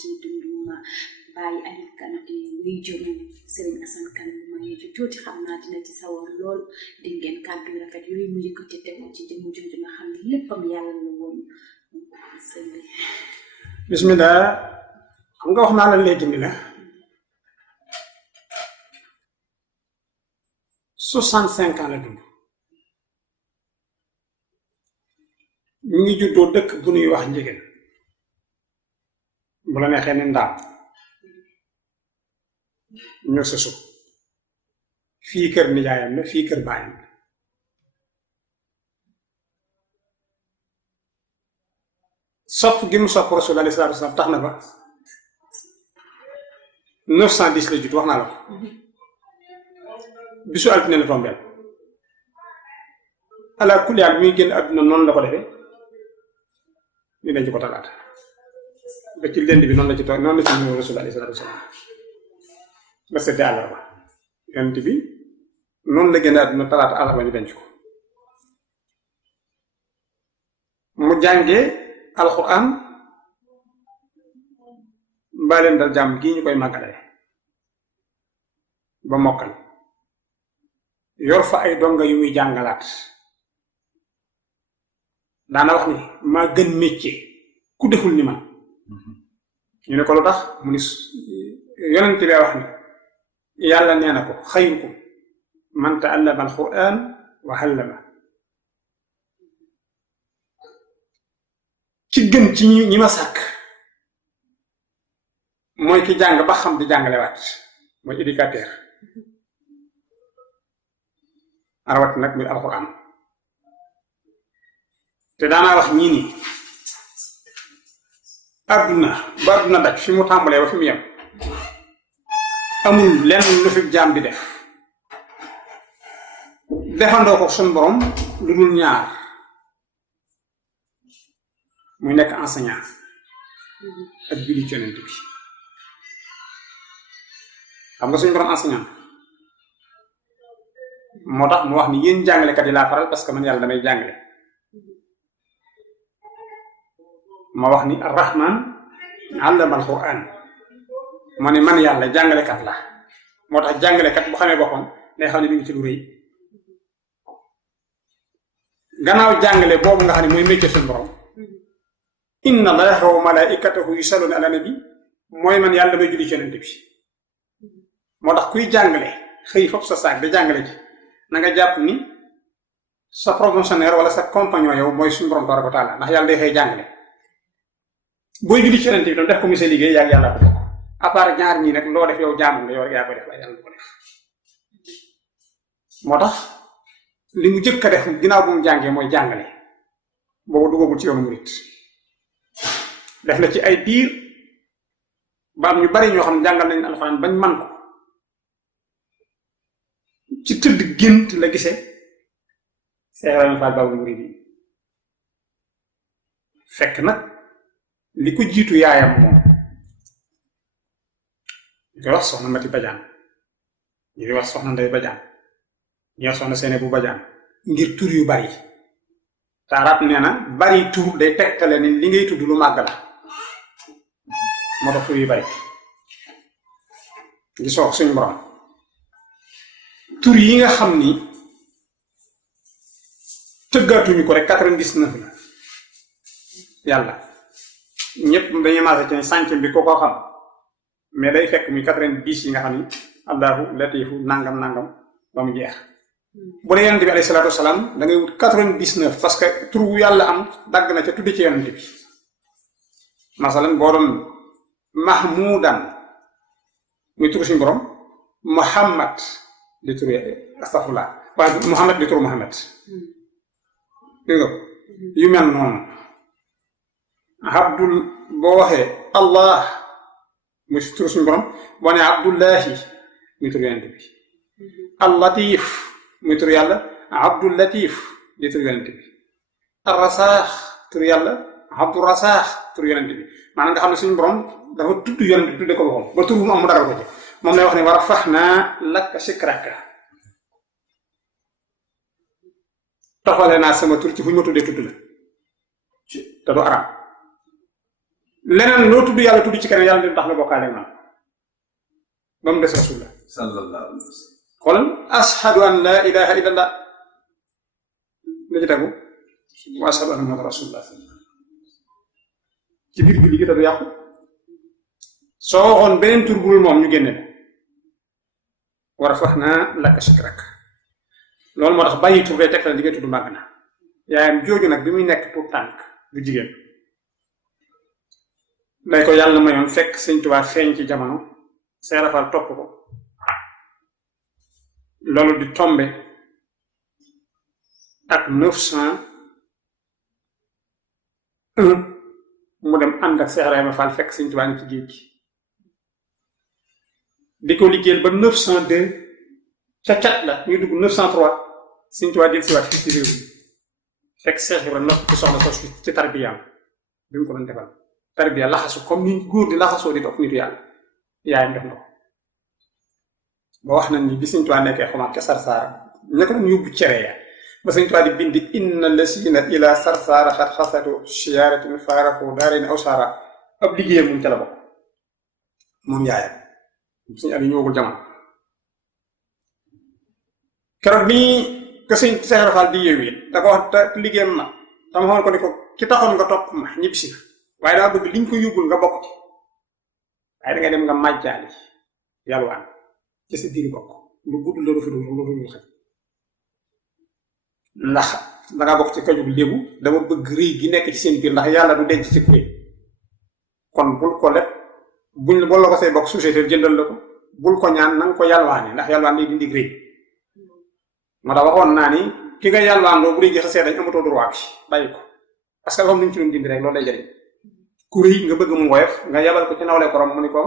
ci dunduma bàyyi Aliou Kane di wuy jonu Serigne Assane Kane bu ma ci tuuti xam naa dina ci sawar lool di ngeen kàddu yu rafet yooyu mu yëkkati teg ci jëmm jooju nga xam ne léppam yàlla la woon sëñ bi. bismillah xam nga wax naa la léegi ni la 65 ans la dund ñu ngi juddoo dëkk bu ñuy wax Njëgeen bu la neexee ne Ndaam ñoo sësu fii kër nijaayam la fii kër baayam la sopp gi mu sopp Rasul alayhi salaatu wasalaam tax na ba 910 la judd wax naa la ko bisu altine la tombeel ala kulli haal muy génn àdduna noonu la ko defee ñu denc ko talaata ba ci lënd bi noonu la ci toog noonu la ci ñëw Rasul alayhi salaatu wasalaam ba seete àllarba yonent bi noonu la génn àdduna talaata àllarba ñu denc ko mu jàngee alxuraan mbaaleen dal jàmm gii ñu koy màggale ba mokkal yor fa ay donga yu muy jàngalaat daana wax ni maa gën métier ku deful ni man ñu ne ko lu tax mu ni yonent bi wax ni yàlla nee na ko xayrukum man ta'allama alquran wa 'allama ci gën ci ñi ma sàkk mooy ki jàng ba xam di jàngalewaat mooy éducateur rawat nag muy alquran te daanaa wax ñii nii àdduna ba àdduna daj fi mu tàmbalee ba fi mu yem amul lenn lu fi jaam bi def defandoo ko suñ borom lu dul ñaar muy nekk enseignant ak julli ci yonent bi xam nga suñu borom enseignant moo tax mu wax ni yéen jàngalekat yi laa faral parce que man yàlla damay jàngale ma wax ni arrahman allama alquran ma ne man yàlla jàngalekat la moo tax jàngalekat bu xamee boppam day xam ne mi ngi ci lu rëy gannaaw jàngale boobu nga xam ne mooy métier suñu borom inna allaha wa malaikatahu yusalluna ala nabi mooy man yàlla damay julli ci yonent bi moo tax kuy jàngale xëy foofu sa saak di jàngale ji na nga jàpp ni sa promotionnaire wala sa compagnon yow mooy suñu borom tabaraka wa taala ndax yàlla day xëy jàngale booy julli ci yonent bi tam def ko muy sa liggéey yaa yàlla ko bokk à part ñaar ñii nag loo def yow jaamu nga yow rek yaa koy def waaye yàlla du ko def moo tax li mu jëkk a def ginnaaw bu mu jàngee mooy jàngale boobu duggagul ci yoonu murit def na ci ay diir ba am ñu bari ñoo xam ne jàngal nañu alxuraan bañ man ko ci tëdd gént la gisee Seex Ibrahima Fall Baabul Muridiin fekk nag li ko jiitu yaayam moom ñu koy wax soxna Mati Badiane ñu koy wax soxna Ndey Badiane ñu wax soxna Sene bu Badiane ngir tur yu bari te arab nee na bari tur day tegtale ni li ngay tudd lu màgg la moo tax tur yu bari gisoo suñu borom tur yi nga xam ni tëggaatuñu ko rek 99 la yàlla ñëpp dañuy maase ci sànc bi ko xam mais day fekk muy 90 yi nga xam ni allahu latifu nangam nangam ba mu jeex bu dee yonent bi alayhi salaatu wasalaam da ngay wut 99 parce que tur wu yàlla am dagg na ca tuddi ci yonent bi masalan boo doon mahmudan muy turu suñu borom muhammad di turu astaghfirullah waaye muhammad di turu muhammad dégg nga yu mel noonu abdul boo waxee allah muy turu suñu borom boo nee abdullahi muy turu yonent bi al latif muy turu yàlla abdul latif di turu yonent bi ar rasaax turu yàlla abdul rasaax turu yonent bi maanaam nga xam ne suñu borom dafa tudd yonent bi tudde ko boppam ba tur bu mu am mu dara ko ci moom lay wax ne wa rafahnaa laka zikraka toxale naa sama tur ci fu ñu ma tuddee tudd la te du arab leneen loo tudd yàlla tudd ci keneen yàlla dina tax nga bokkaale man ba mu des rasulullah sallallahu alayhi wa sallam. xoolal ashhadu an la ilaha illallah la ci tegu wa ashhadu anna muhammadan rasulullah ci biir julli gi te du yàqu soo waxoon beneen tur bu dul moom ñu génne wa rafahnaa laka zikrak loolu moo tax bàyyi tur day teg la li ngay tudd màgg na yaayam jooju nag bi muy nekk pour tànk du jigéen day ko yàlla mayoon fekk Sëñ Tuubaa feeñ ci jamono seerafal topp ko loolu di tombe ak 901 mu dem ànd ak Seex Ibrahima Fall fekk Sëñ Tuubaa ni ci géej gi di ko liggéeyal ba 902 ca cat la ñuy dugg 903 Sëñ Tuubaa del siwaat fii ci réew mi fekk Seex Ibrahima nopp ci soxna sos ci tarbiyaam bi mu ko doon defal tarbiya laxasu comme ni góor di laxasoo di topp nitu yàlla yaayam def na ko ba wax nañ ni bi Sëñ Tuubaa nekkee xamaat ca Sarsaara ña ko doon yóbbu cere ya ba Sëñ Tuubaa di bind inna lasina ila Sarsaara xat xasatu siyaaratin faaraku daarin aw saara ab liggéeyam moom ca la bokk moom yaayam Sëñ Aliou ñëwagul jamono keroog bi ko Sëñ Seex Faal di yeewu it da ko wax te liggéeyam ma dama xoon ko ni ko ki taxoon nga topp ma ñibbisi na waaye daa bëgg liñ ko yóbbul nga bokk ci waaye da ngay dem nga màjjaali yàlwaan ci sa biir bokk lu gudd la rafetlu lu xaj ndax dangaa bokk ci kajug lébu dama bëgg rëy gi nekk ci seen biir ndax yàlla du denc ci kuréel kon bul ko leb buñ boo la ko say bokk société jëndal la ko bul ko ñaan na nga ko yàlwaane ndax yàlwaan day dindi rëy moo tax waxoon naa ni ki nga yàlwaan loo bu dee sa seet dañ amatoo droit bi bàyyi ko parce que dafa am lu ñu ci doon dindi rek loolu lay jëriñ ku rëy nga bëgg mu woyof nga yabal ko ci nawle korom mu ni ko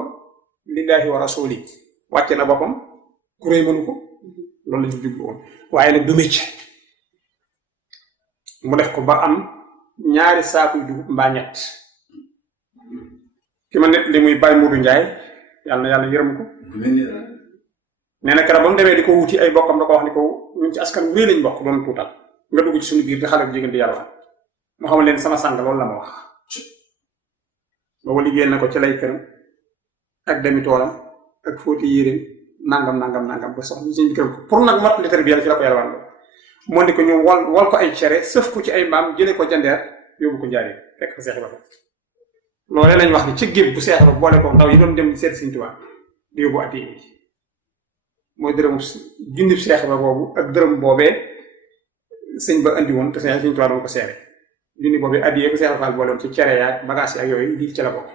lillahi wa rasuli wàcce na boppam ku rëy mënu ko loolu lañu jublu woon waaye nag du métier mu def ko ba am ñaari saakuy dugub mbaa ñett ki ma net li muy Baye Modou Ndiaye yàlla na yàlla yërëm ko nee na keroog ba mu demee di ko wuti ay bokkam da ko wax ni ko ñun ci askan wu rëy lañ bokk doon tuutal nga dugg ci suñu biir di xale bu jigéen di yàlla moo xam leen sama sang loolu la ma wax boobu liggéeyal na ko ci lay këram ak demi toolam ak fóoti yéreem nangam ba soxna suñu këram ko pour nag mat litre bi yàlla ci la ko yàlla wan moo di ko ñu wol ko ay cere sëf ko ci ay mbaam jëlee ko jandeer yóbbu ko njaaree fekk fa Seex Ibra loolee lañ wax ni ci géeb bu Seex Ibra boole ko ndaw yi doon dem seet Sëñ Tuubaa di yóbbu addi yi mooy dërëmu jundib Seex Ibra boobu ak dërëm boobee sëñ ba andi woon te Sëñ Tuubaa doon ko seere jundi boobee addi ko Seex Ibra Faal boole woon ci cere yaak bagage yi ak yooyu lii ci la bokk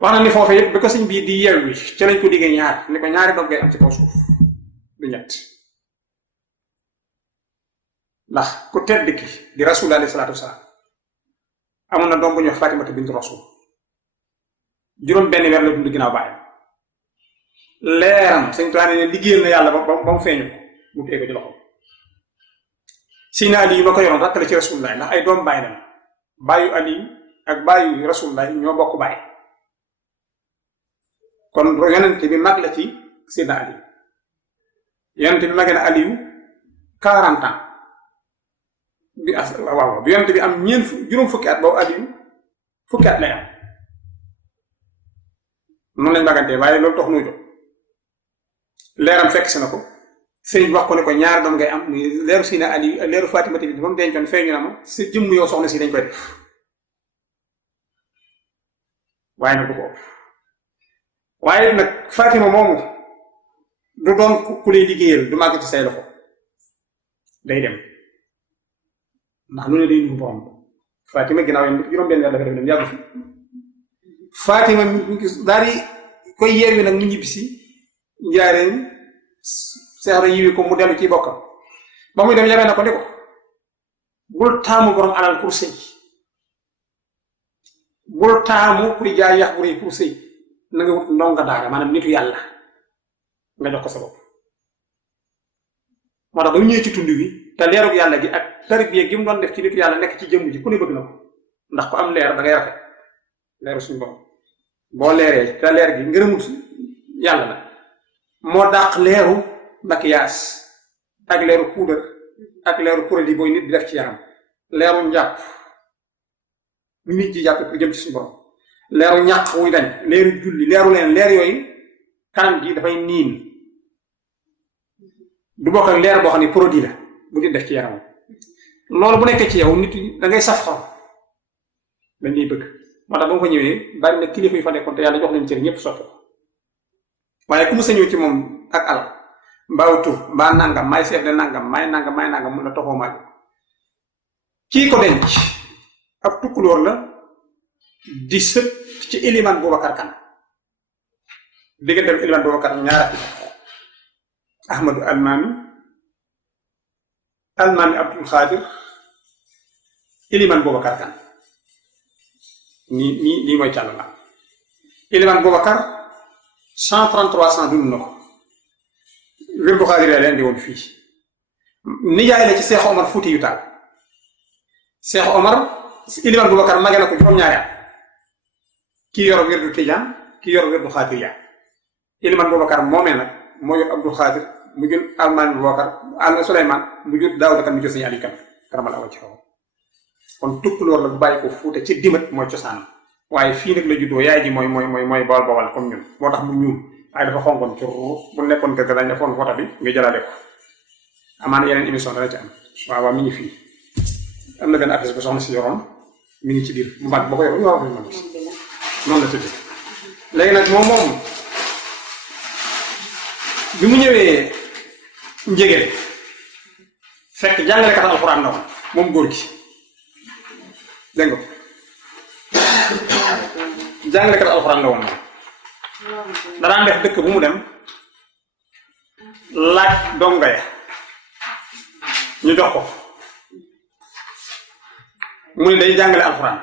wax na ni foofu yëpp bi ko sëñ bii di yeew wi ci lañ ko diggee ñaar ni ko ñaari dog ngay am ci kaw suuf du ñett ndax ku tedd ki di rasul alayhi salaatu wasalaam amoon na doom bu ñuy wax Fatimata bint Rasul juróom benn weer la dund ginnaaw bàyyam leeram Sëñ Tuubaa ne liggéeyal na yàlla ba mu feeñu ko mu tee ko ci loxo Sina Ali ma ko yoroon rakkale ci rasulullah ndax ay doom bàyyi na bàyyu Ali ak bàyyu rasulullah ñoo bokk bàyyi kon yonent bi mag la ci Sina Ali yonent bi magee na Aliyu 40 ans bi waaw bi yonent bi am juróom fukki at boobu Aliyu fukki at lay am noonu lañ magantee waaye loolu tax nuu jóg leeram fekk si na ko sëñ wax ko ne ko ñaari doom ngay am muy leeru Sina Aliyu ak leeru Fatimata bi moom dencoon feeñu na ma si jëmm yow soxna si dañ koy def waaye nag du ko waaye nag Fatima moomu du doon ku lay liggéeyal du màgg ci say loxo day dem ndax lu ne day nuyu borom Fatima ginnaaw yéen juróom-benn weer dafa def dem yàggu fi Fatima daal di koy yeewi nag mu ñibbisi njaareen seexra yiwi ko mu dellu ci bokkam ba muy dem yabee na ko ni ko bul taamu borom alal pour sëy bul taamu kuy jaay yax bu rëy pour sëy na nga wut ndonga daara maanaam nitu yàlla nga jox ko sa bopp moo tax ba mu ñëwee ci tund wi te leerug yàlla gi ak tarbiya gi mu doon def ci nitu yàlla nekk ci jëmm ji ku ne bëgg na ko ndax ku am leer da ngay rafet leeru suñu bopp boo leeree te leer gi ngërëmul yàlla la moo dàq leeru maquillage ak leeru poudre ak leeru produit booy nit di def ci yaram leeru njàpp nit ci jàppe pour jëm ci suñu borom leeru ñàq wuy dañ leeru julli leeru leen leer yooyu kanam gi dafay niin du bokk ak leer boo xam ne produit la bu di def ci yaramam loolu bu nekkee ci yow nit da ngay saf xol dañ lay bëgg moo tax ba mu fa ñëwee bari na kilifa yi fa nekkoon te yàlla jox leen cër ñëpp sotti ko waaye ku mu sa ñëw ci moom ak alal mbaaw tur mbaa nangam may chef de nangam may nangam mun na toxoo maa kii ko denc ab tukkulóor la di sët ci Iliman Boubacar Kan digganteem Iliman Boubacar ñaarati Ahmadu Almaami Abdul Xaadir Iliman Boubacar Kan nii mooy càll la Iliman Boubacar 133 dund na ko wér bu Xaadir leen di woon fii nijaay la ci Seex Omar Fuuti yu Taal Seex Omar Iliman Boubacar mage na ko juróom-ñaari at kii yor wér du Tijaan kii yor wér du Xaadir yaa Iliman Boubacar moomee nag moo yor Abdul Xaadir mu jur Almaami Boubacar al Suleymaan mu jur Daawuda Kan mu jur Sëñ Ali Kan karamal awa ci kaw kon tukkulóor la bu bàyyi ko Fuuta ci dimat mooy cosaan waaye fii nag la juddoo yaay ji mooy bawal bawal comme ñun moo tax mu ñuul waaye dafa xonkoon ci bu nekkoon kër ga dañ defoon photo bi nga jëlaale ko amaana yeneen émission dana ci am waaw mi ngi fii am na benn affiche bu soxna si yoroon mi ngi ci biir mu mag boo ko yoroon waaw noonu la tëdd léegi nag moom bi mu ñëwee njégéen fekk jàngalekat alxuraan la woon moom góor gi dégg nga jàngalekat alxuraan la woon moom danaan def dëkk bu mu dem laaj donga ya ñu jox ko mu ne day jàngale alxuraan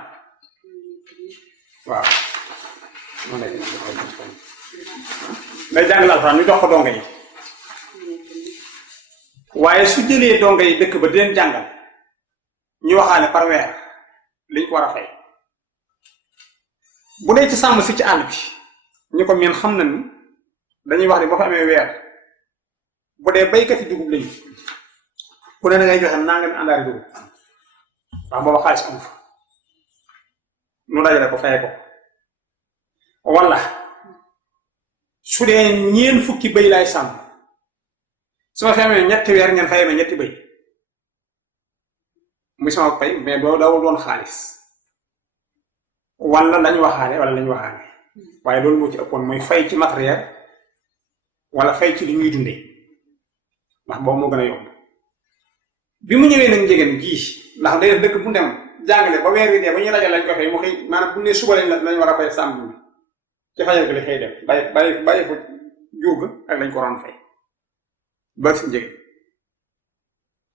waaw day jàngale alxuraan ñu jox ko donga yi waaye su jëlee donga yi dëkk ba di leen jàngal ñu waxaale par weer liñ ko war a fay bu dee ci sàmm si ci àll bi ñu ko miin xam na ni dañuy wax ni boo fa amee weer bu dee baykat yi dugub lañu ku ne da ngay joxe naa ngeen àndaari dugub ndax booba xaalis amu fa nu dajale ko fay ko wala su dee ñeen fukki bëy laay sàmm su ma fi amee ñetti weer ngeen fay ma ñetti bëy muy sama pay mais doo dawul doon xaalis wala lañu waxaale waaye loolu moo ci ëppoon mooy fay ci matériel wala fay ci li ñuy dundee ndax boobu moo gën a yomb bi mu ñëwee nag njegéen gii ndax day def dëkk bu dem jàngale ba weer wi dee ba ñuy rajo lañ ko fay mu xëy maanaam bu ne suba lañ war a fay sàmm bi ci fajal ko li xëy dem bàyyi ko jur ga ak lañ ko waroon fay ba si njëg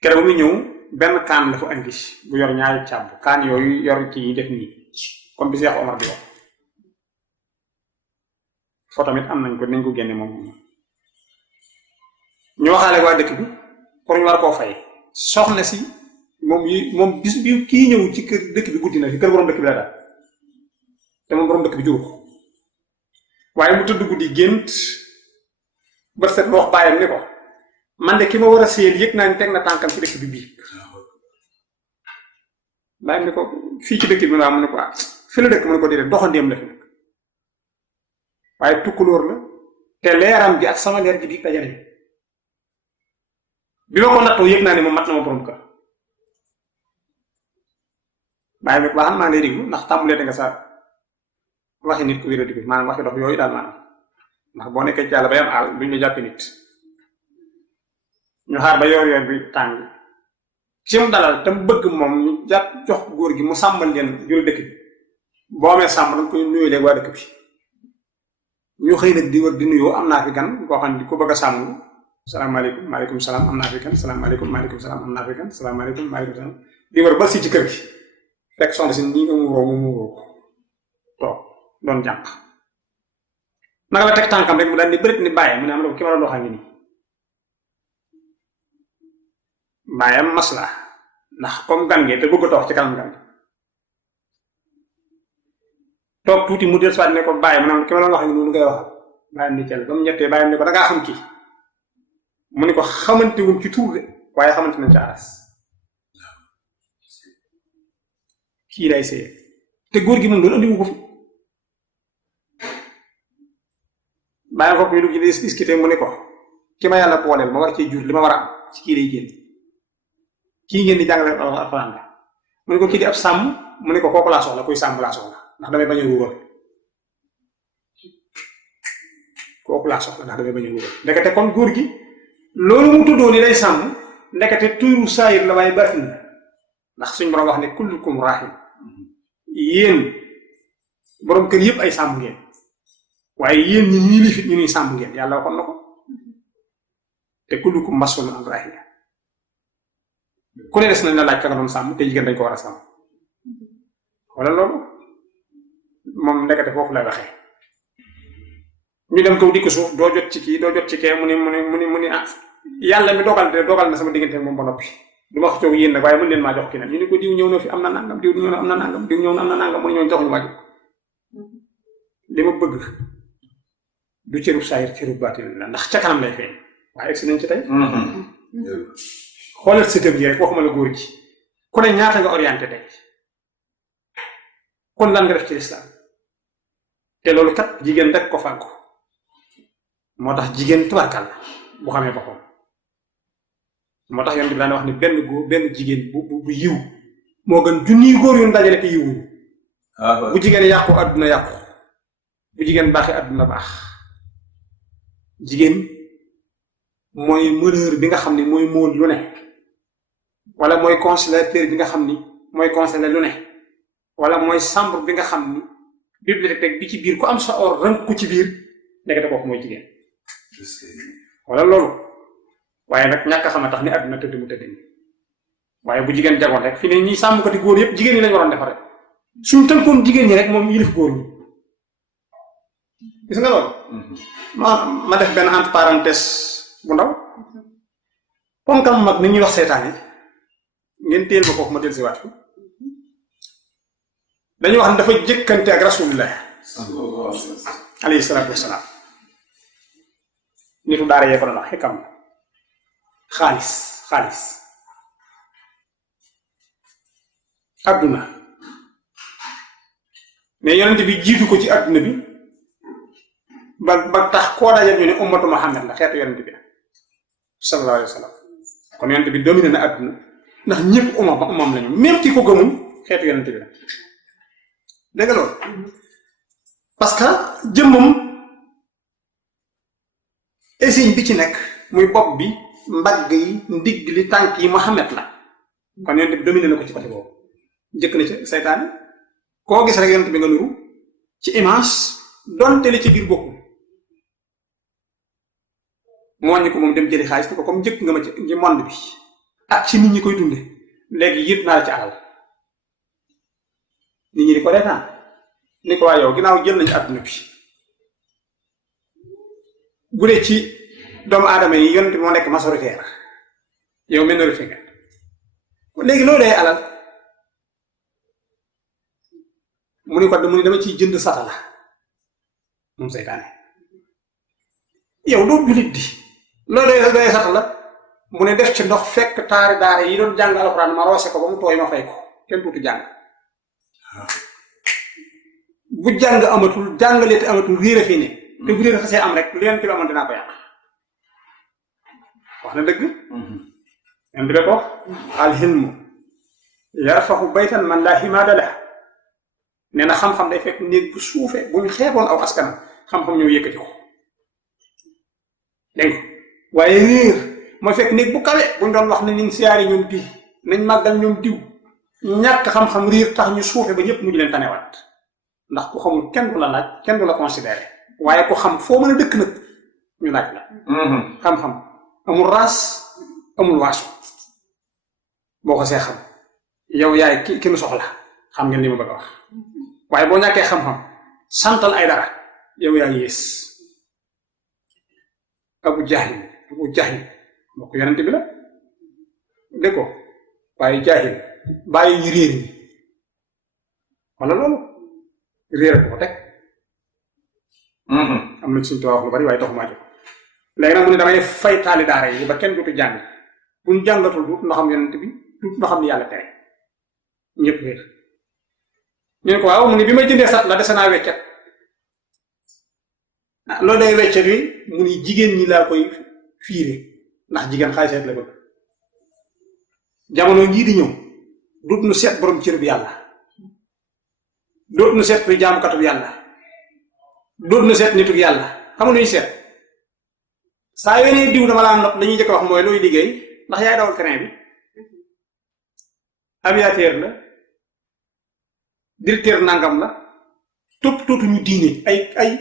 keroog mu ñëw benn kaan dafa andi bu yor ñaari càbb kaan yooyu yor ci yi def nii comme bi Seex Omar bi wax foo tamit am nañ ko génne moom ñu waxaale waa dëkk bi pour ñu war koo fay soxna si moom bis bi kii ñëw ci kër dëkk bi guddi na ci kër borom dëkk bi la daal te moom borom dëkk bi juru ko waaye mu tëdd guddi gént ba set ma wax bàyyam ni ko man de ki ma war a séyal yëg naa ni teg na tànkam ci dëkk bi bii bàyyam ni ko fii ci dëkk bi naa mu ne ko fi la dëkk mu ne ko déedéet doxandéem la fi nag waaye tukkulóor la te leeram gi ak sama leer gi di dajale bi ma ko nattoo yëg naa ni moom mat na ma borom kër bàyyam ni ko baax maa ngi lay déglu ndax tàmbulee nga sa waxi nit ku wér a digg maanaam waxi dox yooyu daal maanaam ndax boo nekkee ci yàlla ba yam àll duñ la jàppe nit ñu xaar ba yoor bi tàng ci mu dalal te mu bëgg moom ñu jàpp jox góor gi mu sàmmal leen jur dëkk bi boo amee sàmm dañ koy nuyoo léegi waa dëkk bi ñu xëy nag di wër di nuyoo am naa fi gan koo xam ne ku bëgg a sàmm salaamaaleykum maaleykum salaam am naa fi gan salaamaaleykum maaleykum salaam am naa fi gan salaamaaleykum maaleykum salaam di wër ba si ci kër gi fekk soxna si nii nga muuroo ko toog doon jànq naka la teg tànkam rek mu daal ni bërit ni bàyyi mu ne am na ko ki ma doon wax a ngi nii bàyyam masla ndax comme gan ngee te bëgg a toog ci kanam gan toog tuuti mu del soit ne ko bàyyi mu ne ki ma doon wax a ngi noonu ngay wax bàyyam ni cel ba mu ñettee bàyyam ne ko da ngaa xam kii mu ne ko xamante wuñ ci tur de waaye xamante nañ ci aras kii lay see te góor gi moom loolu andiwu ko fi bàyyi ko ñu dugg ci discuter mu ne ko ki ma yàlla booleel ma war cee jur li ma war a am ci kii lay génn kii ngeen di jàngale alxuraan la mu ne ko kii di ab sàmm mu ne ko kooku laa soxla kuy sàmm laa soxla ndax damay bañ a ruural kooku laa soxla ndax damay bañ a ruural ndekete kon góor gi loolu mu tuddoo ni day sàmm ndekete tuuru saayir la waaye baatin la ndax suñ borom wax ne kullukum raahim yéen borom kër yëpp ay sàmm ngeen waaye yéen ñi ñii lifit ñu ñuy sàmm ngeen yàlla waxoon na ko te kullukum mas'uulun an ra'iyyatihi ku ne des nañ la laaj ka nga doon sàmm te jigéen dañ ko war a sàmm wala loolu moom ndekete foofu lay waxee ñu dem kaw di ko suuf doo jot ci kii doo jot ci kee mu ni ah yàlla mi dogal na sama diggante moom ba noppi du ma xëccoo yéen nag waaye mën leen maa jox ki nag ñu ni ko diw ñëw na fi am na nangam diw ñëw na am na nangam diw ñëw na am na nangam mu ne ñoo joxuñu ma jóg li ma bëgg du cërub saayir cërub baatin la ndax ca kanam lay feeñ waaye egsi nañ ci tey xoolal sëtëm yi rek waxuma la góor gi ku ne ñaata nga orienté tey kon lan nga def ci lislaam te loolu kat jigéen rek ko fàggu moo tax jigéen tubarkal la bu xamee boppam moo tax yoon bi daan wax ni benn jigéen bu yiw moo gën junniy góor yu dajale te yiwuñu bu jigéen yàqu àdduna yàqu bu jigéen baaxee àdduna baax jigéen mooy meneur bi nga xam ne mooy móol lu ne wala mooy consolateur bi nga xam ni mooy conseiller lu ne wala mooy chambre bi nga xam ni bibliothèque bi ci biir ku am sa or rënk ko ci biir ndekete kooku mooy jigéen wala loolu waaye nag ñàkk a xam a tax ni àdduna tëdd mu tëdd ni waaye bu jigéen jagoon rek fi ne ñi sàmm ko di góor yëpp jigéen ñi lañ waroon defar rek suñ tënkoon jigéen ñi rek moom yilif góor ñi gis nga loolu ma def benn entre parenthèse bu ndaw ponkam mag ni ñuy wax seytaane ngeen téel ma foofu ma del si waat dañuy wax ne dafa jëkkante ak rasulullah alayhi salaatu wassalaam nitu daara yee ko doon wax xikam xaalis adduna mais yonent bi jiitu ko ci adduna bi ba tax koo dajal ñu ne ummatu Muhammad la xeetu yonent bi sallallahu alayhi wa sallam kon yonent bi dominé na adduna ndax ñëpp umam lañu même ki ko gëmul xeetu yonent bi la dégg nga loolu parce que jëmmam esigne bi ci nekk muy bopp bi mbagg yi ndigg li tànk yi Muhammad la kon yonent bi dominé na ko ci côté boobu njëkk na ci seytaane koo gis rek yonent bi nga nuru ci image donte li ci biir bokkul mu wàññi ko moom dem jëli xaalis ni ko comme njëkk nga ma ci monde bi ak ci nit ñi koy dunde léegi yëpp naa la ci alal nit ñi di ko reetaan ni ko waa yow ginnaaw jël nañu adduna bi bu dee ci doomu aadama yi yonent bi moo nekk majoritaire yow minorité nga léegi loolu day alal mu ni dama ciy jënd satala moom seytaane yow doo jullit di loolu day satala mu ne def ci ndox fekk taari daara yi doon jàng alxuraan ma roose ko ba mu tooy ma fay ko kenn tuuti jàng bu jàng amatul jàngaleeti amatul réer a fi ne te bu réer xasee am rek lu yonent bi amoon dinaa ko yàq wax na dëgg yonent bi ko alhilmu yarfaxu baytan man laa himaada la nee na xam-xam day fekk néeg bu suufee bu ñu xeeboon aw askanam xam-xam ñëw yëkkati ko dégg nga waaye réer mooy fekk néeg bu kawe bu ñu doon wax ne niñ siyaari ñoom diw nañ màggal ñoom diw ñàkk xam-xam réer tax ñu suufe ba ñëpp mujj leen tanewaat ndax ku xamul kenn du la laaj kenn du la considéré waaye ku xam foo mën a dëkk nag ñu laaj la xam-xam amul raas amul waasu boo ko see xam yow yaay ki nu soxla xam ngeen li ma bëgg a wax waaye boo ñàkkee xam-xam santal ay dara yow yaa yées abu jaahil moo ko yonente bi la dégg ko waaye jaahil bàyyi ñu réer ñi wala loolu réer ko teg am na suñu tubaab lu bari waaye taxumaa jóg léegi nag mu ne damay fay taali daara yi ba kenn dootu jàng buñ jàngatul duut noo xam yonente bi duut noo xam ni yàlla tere ñëpp réer ñu ne ko waaw mu ne bi may jëndee sat la dese naa weccet loolu day weccet wi mu ni jigéen ñi laa koy fiire ndax jigéen xaalis la bëgg jamono jii di ñëw dut nu seet borom cër bi yàlla dut nu seet kuy jaamukatu yàlla dut nu seet nitu yàlla xam nga seet saa yoo nee diw dama laa nopp dañuy jëkk wax mooy looy liggéey ndax yaay dawal train bi aviateur la directeur nangam la topp tootu ñu diine ay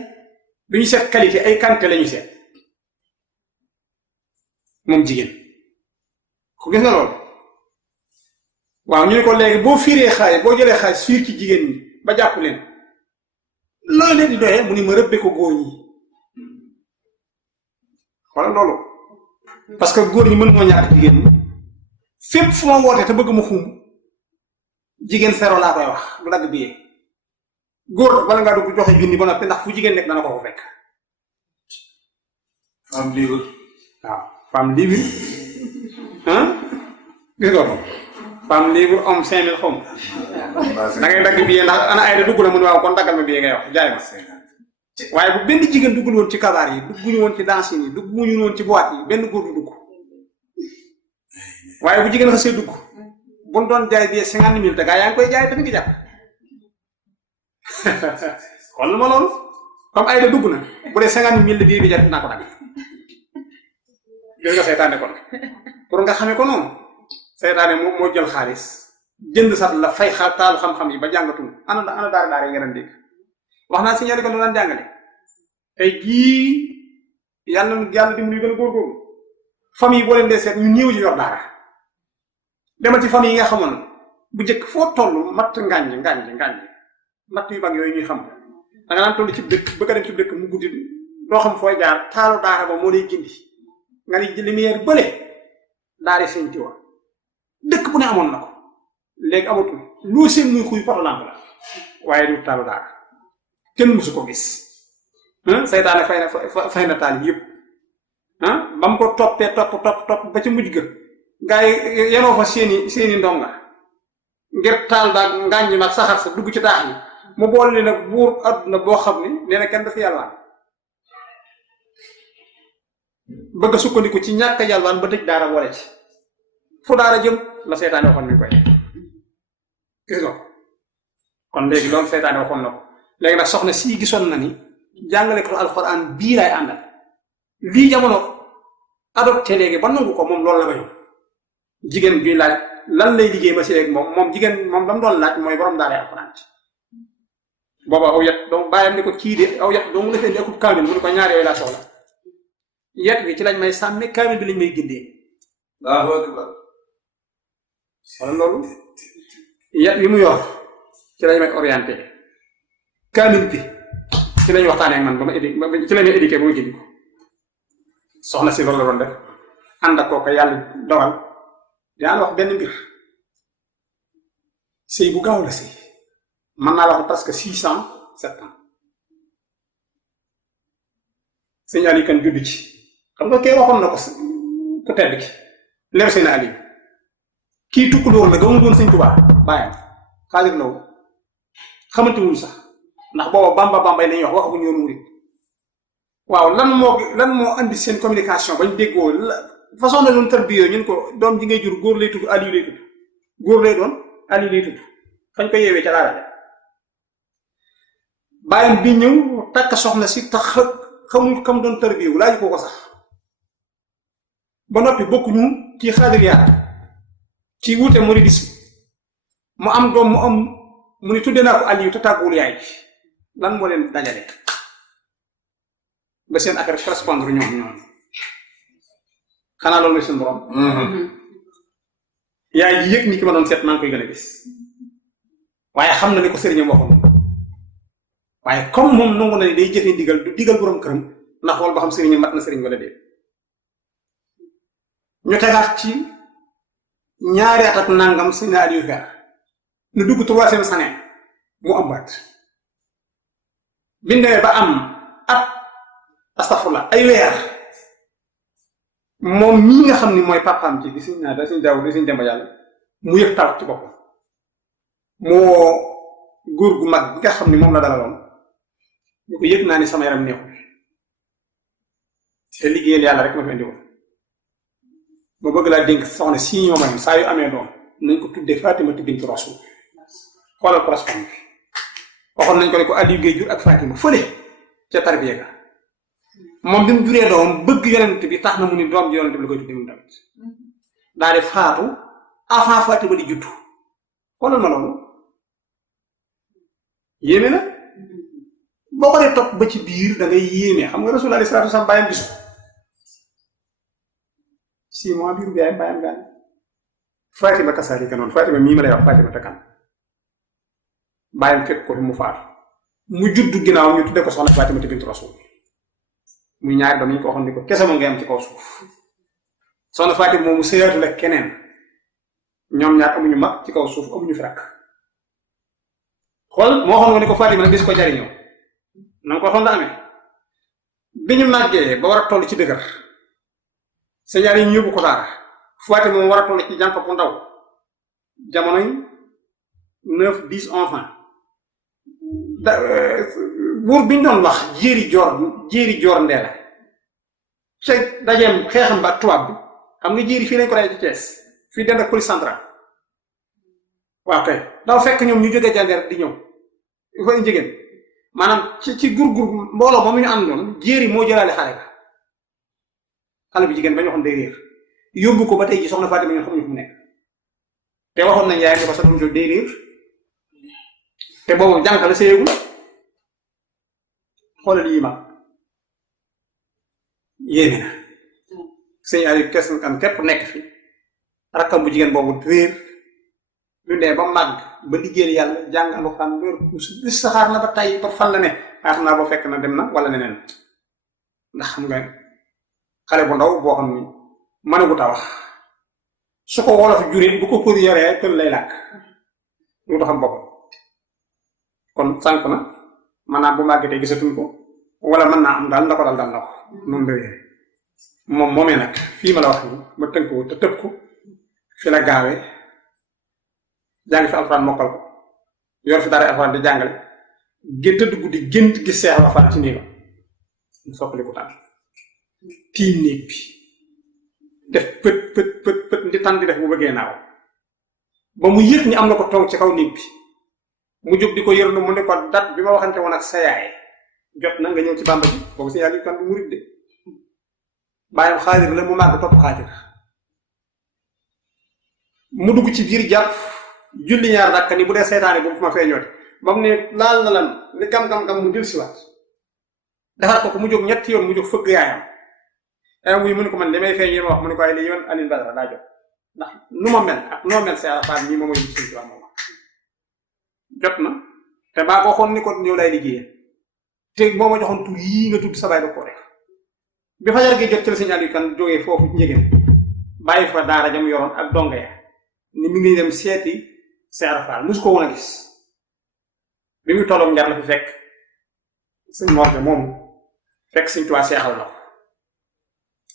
du ñu seet qualité ay quantité la ñu seet moom jigéen ko gis nga loolu waaw ñu ne ko léegi boo fiiree xaalis boo jëlee xaalis fiir ci jigéen ñi ba jàpp leen loolu leen di doyee mu ni ma rëbbe ko góor ñi wala loolu parce que góor ñi mën moo ñàkk jigéen ñi fépp fu ma wootee te bëgg ma xum jigéen sero laa koy wax du dagg biyee góor bala ngaa dugg joxe junni ba noppi ndax fu jigéen nekk dana ko fa fekk femme libre waaw femme libre ah gis nga ko femme libre homme 5000 xom da ngay dagg biyee ndax ana ay da dugg na mu ne waaw kon daggal ma biyee ngay wax jaay ma waaye bu benn jigéen duggul woon ci kabaar yi dugguñu woon ci danse yi dugguñu woon ci boîte yi benn góor du dugg waaye bu jigéen xasee dugg bu ñu doon jaay biyee 50 000 te gaa yaa ngi koy jaay te mi ngi jàpp kon lu ma loolu comme ay da dugg na bu dee 50 000 la bii bi jar dinaa ko dagg gis nga seytaane kon pour nga xamee ko noonu seytaane moo jël xaalis jënd sax la fay taalu xam-xam yi ba jàngatul ana daara yi nga daan dégg wax naa si ñaari ko daan jàngale tey jii yàlla dimbali gën a góorgóorlu famille boo leen dee seet ñu néew ci yor daara demal ci famille yi nga xamoon bu njëkk foo toll matt ngànj matt yu bag yooyu ñuy xam da nga naan toll ci dëkk bëgg a dem ci dëkk mu guddi doo xam fooy jaar taalu daara ba moo lay gindi nga ni lumière bële daara seen tiwa dëkk bu ne amoon na ko léegi amatul loo seen muy xuy poto lampe la waaye du taalu daara kenn musu ko gis seytaane fay na taal yëpp ba mu ko toppee topp ba ci mujj ga gaa yi yenoo fa seeni ndonga ngir taal daal ngànj nag saxar sa dugg ci taax yi mu boole leen nag buur adduna boo xam ni nee na kenn dafa yàlwaan bëgg a sukkandiku ci ñàkk yàlwaan ba tëj daara boole ci fu daara jëm la seytaane waxoon mi koy gis nga kon léegi loolu seytaane waxoon na ko léegi nag soxna sii gisoon na ni jàngale ko alxuraan bii laay àndal lii jamono adopté léegi ba nangu ko moom loolu la bañu jigéen juy laaj lan lay liggéey ba si léegi moom jigéen moom dam doon laaj mooy borom daara alxuraan booba aw yet donc bàyyam ni ko kii de aw yet doo mu defee di akub kaamil mu ne ko ñaar yooyu laa soxla yet bi ci lañ may sàmme kaamil bi lañ may gindee wala loolu yet bi mu yor ci lañ may orienté kaamil bi ci lañ waxtaanee ak man ba ma ci lañ may éduqué ba ma gindi ko soxna si loolu la doon def ànd ak kooku yàlla dogal dinaa la wax benn mbir sëy bu gaaw la sëy mën naa la wax presque 607 ans sëñ Ali kan judd ci xam nga kee waxoon na ko ku tedd ki leew seen Ali kii tukkulóor la gëmul woon sëñ Tuubaa bàyyam xaadir la woon xamante wuñu sax ndax booba bambay lañuy wax waxaguñu yoonu murid waaw lan moo andi seen communication bañ déggoo façon na doon tarbiyoo ñun ko doom ji ngay jur góor lay tudd Aliou lay tudd góor lay doon Aliou lay tudd fañ ko yeewee ca daara bàyyam bi ñëw takk soxna si tax xamul kam doon tarbiyoo laaju ko sax ba noppi bokkuñu ci xaadiriya ci wuute mouridisme mu am doom mu ni tudde naa ko Aliou te tàgguwul yaay lan moo leen dajale ba seen affaire correspondre ñoom xanaa loolu mooy suñu borom yaay ji yëg ni ki ma doon seet maa ngi koy gën a gis waaye xam na ni ko sëriñam waxoon waaye comme moom nangu na ni day jëfee ndigal du digal borom këram ndax xool ba xam sëriñam mat na sëriñ wala déet ñu tegaat ci ñaari at ak nangam sëñ Aliou Fer nu dugg 3e année mu ëmbaat bindee ba am at astafurlah ay weer moom mii nga xam ni mooy papaam ci di suñ jaww di suñ demba yàlla mu yëg tawat ci boppam moo góor gu mag bi nga xam ne moom la dalaloon ñu ko yëg naa ni sama yaram neexul te liggéeyal yàlla rek ma fi indi woon ma bëgg laa dénk soxna si ñoo ma saa yu amee doom nañ ko tuddee Fatimatu bint Rasul xoolal correspond bi waxoon nañ ko ne ko Aliou Gueye jur ak Fatima fële ca tarbiya ga moom bi mu juree doom bëgg yonent bi tax na mu ni doom ji yonent bi la koy tuddee mu tamit daal di faatu avant Fatima di juddu xoolal ma loolu yéeme na boo ko dee topp ba ci biir da ngay yéeme xam nga Rasul alayhi salaatu wasalaam bàyyam gisu 6 mois biiru bi yaayam bàyyam gaañ Fatima kasaalika noonu Fatima mii ma lay wax Fatima te kan bàyyam fekk ko fi mu faatu mu juddu ginnaaw ñu tudde ko soxna Fatima bint Rasul muy ñaari doom ñu ko waxoon ni ko kese moom ngay am ci kaw suuf soxna Fatima moomu sëyaatu la keneen ñoom ñaar amuñu mag ci kaw suuf amuñu fi rakk xool moo waxoon nga ni ko Fatima nag bis ko jariñoo na nga ko waxoon la amee bi ñu màggee ba war a toll ci dëgër sa ñaar yi ñu yóbbu ko daara Fatima moom war a toll ci jànq bu ndaw jamonoy 9 10 enfants buur bi ñu doon wax jéeri joor ndeela ca dajeem xeexam ba tubaab bi xam nga jéeri fii lañ ko rey ci Thiès fii dend ak police centrale waaw kay dafa fekk ñoom ñu jógee jandeer di ñëw il faut jigéen maanaam ci gur mbooloo ba mu ñu àndoon jéeri moo jëlaale xale bi jigéen ba ñu waxoon day réer yóbbu ko ba tey ji soxna Fatima ñu xamuñu fu mu nekk te waxoon nañ yaay ni ko sa doom jo day réer te boobu jànq la séyegul xoolal yi mag yéeme na sëñ Aliou kes kan képp nekk fi rakkam bu jigéen boobu réer lu ne ba màgg ba liggéeyal yàlla jàng alxuraan loolu li saxaar na ba tey ba fan la ne waaye xam naa boo fekk na dem na wala neneen ndax xam nga xale bu ndaw boo xam ni mënagut a wax su ko wolof juree bu ko përi yoree pël lay làkk lu taxam boppam kon sànq na maanaam bu màggetee gisatuñ ko wala mën naa am daal na ko dal na ko noonu la wéere moom moomee nag fii ma la wax nii ma tënk ko te tëb ko fi la gaawee jàng fi alxuraan mokkal ko yor fi dara alxuraan di jàngale gént tëdd guddi gént gis seex ba fan ci néegam mu soppali ko tànn tiim néeg bi def pët ndi tànn di def bu bëggee naaw ba mu yëg ni am na ko toog ci kaw néeg bi mu jóg di ko yërlu mu ne ko dat bi ma waxante woon ak sa yaay jot na nga ñëw ci bàmba ji boobu si yàlla kan du murit de bàyyam xaadir la mu màgg topp xaadir mu dugg ci biir jàpp julli ñaar rakka ni bu dee seytaane bu ma fee ñoote ba mu ne laal na lan ni gam-gam-gam mu dil siwaat defar ko mu jóg ñetti yoon mu jóg fëgg yaayam yaayam muy mu ne ko man li may feeñ yi ma wax mu ne ko ay li yoon Alioune Badara daa jot ndax nu ma mel ak noo mel sa faat nii moom mooy suñu tubaab moom jot na te maa ko waxoon ni ko ñëw lay liggéeyee te boo ma joxoon tur yii nga tudd sa baay da koo def bi fajar gi jot ci la sëñ Aliou kan jógee foofu njëgeen bàyyi fa daara jam yoroon ak donga ya ni mi ngi dem seeti Seera Fall musu ko woon a gis bi muy tolloog njar la fi fekk sëñ Morte moomu fekk sëñ Tuubaa seexal na ko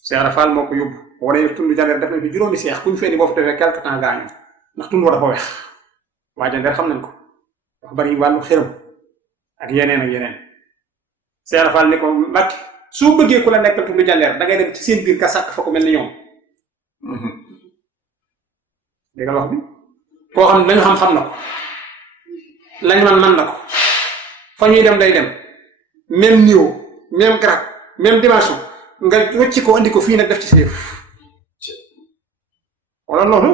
Seera Fall moo ko yóbbu wane tund jandeer def nañ fi juróomi seex ku ñu fee ni boo fi defee quelque temps gaañu ndax tund war dafa weex waa jandeer xam nañ ko wax bari wàllu xëram ak yeneen Seera Fall ni ko Mbàkke soo bëggee ku la nekkal tund jandeer da ngay dem ci seen biir ka sàkk fa ko mel ni ñoom dégg nga wax bi koo xam ne dañu xam na ko lañ man na ko fa ñuy dem day dem même niveau même grade même dimension nga wëcc ko andi ko fii nag def ci sa yëf wala loolu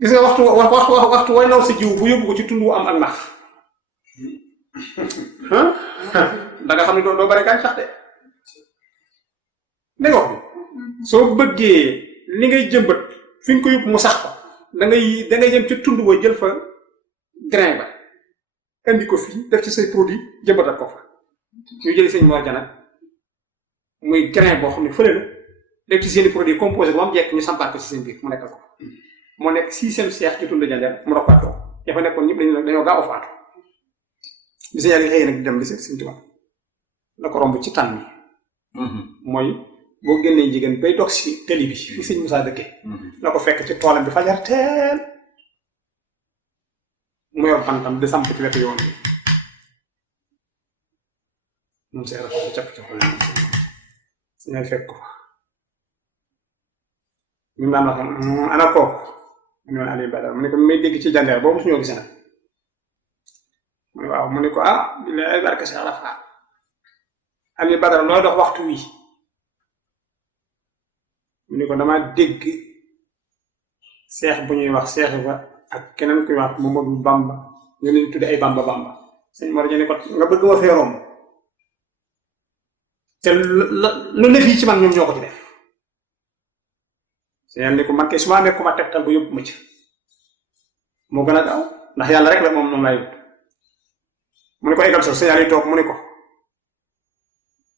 gis nga waxtu way naw sa jiw bu yóbbu ko ci tund wu am ak nax da nga xam ne doo bari gàncax de dégg nga wax bi soo bëggee li ngay jëmbat fi nga ko yóbbu mu sax ko da ngay jëm ci tund ba jël fa grain ba indi ko fii def ci say produit jëmbatat ko fa ñu jëli sëñ Mor Jana muy grain boo xam ne fële la def ci seeni produit composé ba mu jekk ñu sampaat ko ci seen biir mu nekkal ko moo nekk 6e seex ci tund jandeer mu roppaatoo ña fa nekkoon ñëpp dañoo gaaw a faatu bi sa yàlla xëyee nag di dem di seet sëñ Tuubaa la ko romb ci tànn mi mooy boo génnee jigéen bay dox si tëli bi fi sëñ Moussa dëkkee la ko fekk ci toolam bi fajar teel mu yor bantam di samp ci wetu yoon bi moom see rafet capp capp la signal fekk ko mi mu daan wax ana ko mu ne Aliou Badara mu ne ko may dégg ci jandeer boobu suñoo gis nag mu ne waaw mu ne ko bi lay barke si Arafa Aliou Badara looy dox waxtu wi mu ne ko dama dégg seex bu ñuy wax seex ba ak keneen kuy wax Mamadou Bamba ñu leen tudde ay Bamba sëñ Mor ne ko nga bëgg ma fee romb te lu ne fii ci man ñoom ñoo ko ci def sëñ ni ko man kay su ma amee ku ma tegtal ba yóbbu ma ci moo gën a gaaw ndax yàlla rek la moom noonu lay wut mu ne ko égal so sëñ yi toog mu ne ko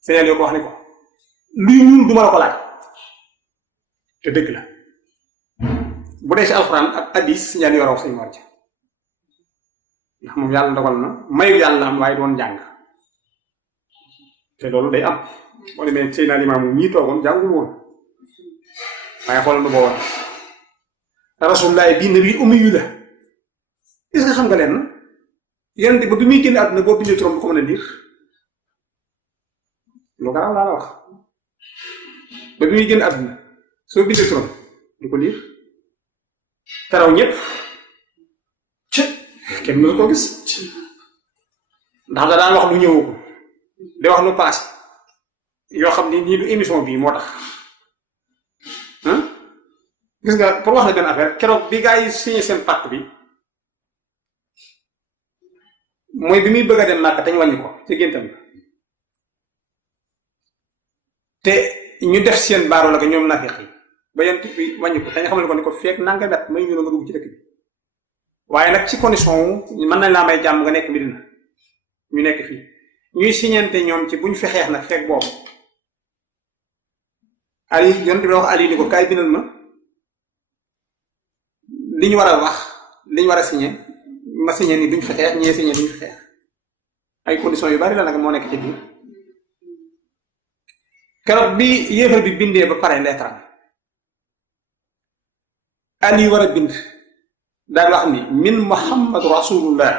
sëñ yi ko wax ni ko luy ñuul du ma la ko laaj te dëgg la bu dee ci alxuraan ak hadis ñaan yoroo sëñ Mor ja ndax moom yàlla dogal na mayu yàlla am waaye doon jàng te loolu day am boo demee Seydina Limaamu ñii toogoon jàngul woon waaye xoolal nu boo woon Rasulullah bii nabi ummi yu la est-ce que xam nga leen yonent ba bi muy génn àdduna boo bindee turam bu ko mën a liir lu garaaw laa la wax ba bi muy génn àdduna soo bindee turam du ko liir taraw ñëpp kenn mënu ko gis ndax da daan wax lu ñëwagul di wax lu passé yoo xam ni nii du émission bii moo tax gis nga pour wax la benn affaire keroog bi gaa yi signé seen pacte bi mooy bi muy bëgg a dem Màkka te ñu wàññi ko ci géntam te ñu def seen baaroo la ko ñoom nafiq yi ba yent bi wàññi ko te ñu xamal ko ni ko feek nanga met may ñu la nga dugg ci dëkk bi waaye nag ci condition mën nañ laa may jàmm nga nekk Medina ñu nekk fii ñuy siñante ñoom ci buñ fexeex nag fekk boobu Ali yonent bi wax Ali ni ko kaay bindal ma li ñu war a wax li ñu war a signé ma signé ni duñ fexeex ñee signé duñ fexeex ay conditions yu bari la nag moo nekk ci biir keroog bi yéefar bi bindee ba pare lettre Ali war a bind daal wax ni min Muhammadu Rasulullah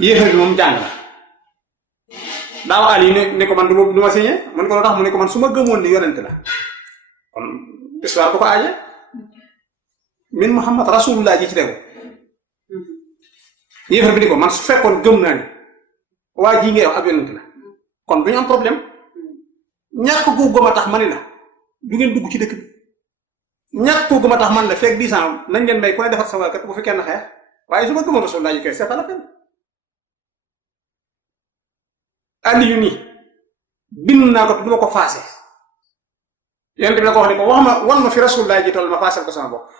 yéefar bi moom jàng la daaw Ali ne ko man du ma signé man ko loo tax mu ne ko man su ma gëmoon ni yonent la kon histoire bu ko aaje min Muhammad Rasulullah ji ci tegu yéefar bi ni ko man su fekkoon gëm naa ni waa ji ngay wax ab yonent la kon duñu am problème ñàkk koo gëm a tax ma ni la du ngeen dugg ci dëkk bi ñàkk koo gëm a tax man la fekk 10 ans nañ leen may ku ne defar sa waa kat bu fi kenn xeex waaye su ma gëmoon Rasulullah ji kay c'est pas la peine Aliyu nii bind naa ko te du ma ko faase yonent bi la ko wax ni ko wax ma wan ma fi Rasulullah ji toll ma faasal ko sama bopp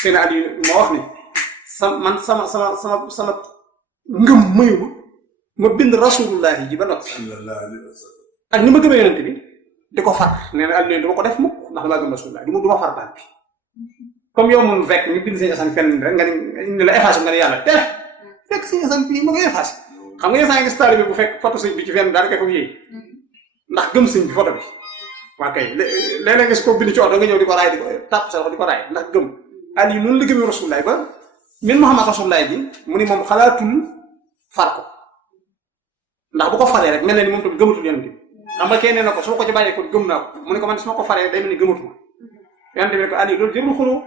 seen Aliyu moo wax ni sama ngëm mayu ma bind Rasulullah ji ba noppi ak ni ma gëmee yonent bi di ko far nee na Aliyu du ma ko def mukk ndax damaa gëm Rasulullah du ma far baat bi comme yow moom fekk ñu bind seen asan fenn rek nga ni la effacé nga ne yàlla te fekk seen asan fii ma koy effacé xam nga yéen gis taalibe bu fekk photo sëñ bi ci fenn daal di ko yéey ndax gëm sëñ bi photo bi waa kay léeg-léeg gis ko bind ci oto nga ñëw di ko raay di ko tàpp sa loxo di ko raay ndax gëm Aliou noonu la gëmee Rasulullah ba min Muhammad Rasulullah bi mu ni moom xalaatul far ko ndax bu ko faree rek mel na ni moom tam gëmatul yonent bi xam nga kenn nee na ko su ma ko ci bàyyee ko gëm naa ko mu ne ko man su ma ko faree day mel ni gëmatuma yonent bi ne ko Aliou loolu jërul xuloo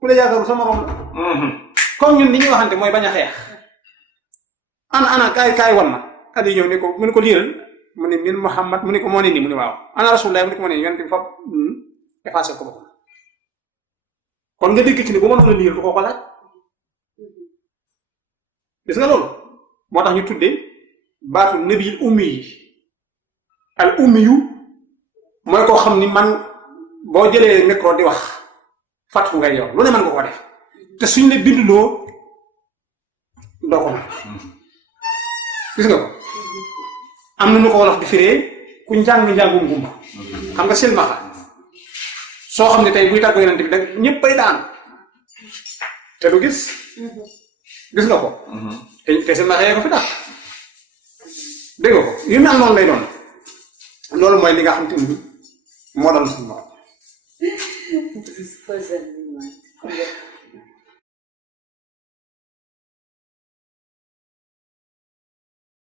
ku la yaakaaru sama morom la comme ñun li ñuy waxante mooy bañ a xeex ana kaay wan ma Aliou ñëw ne ko mu ne ko liiral mu ne min Muhammad mu ne ko moo ne nii mu ne waaw ana Rasulullah mu ne ko moo ne nii yonent bi fab effacé ko boppam kon nga dégg ci ni bu mënoon a liir du ko ko laaj gis nga loolu moo tax ñu tuddee baatu nabil ummi yi al ummi yu mooy koo xam ni man boo jëlee micro di wax fàttu ngay yor lu ne mën nga ko def te suñ la binduloo doo ko mën gis nga ko am na nu ko wolof di firee ku njàngum gumba xam nga silmaxa soo xam ne tey buy tàggu yonent bi da ñëpp ay daan te du gis nga ko te silmaxa yee ko fi dàq dégg nga ko yu mel noonu lay doon loolu mooy li nga xam te ni moo dal suñu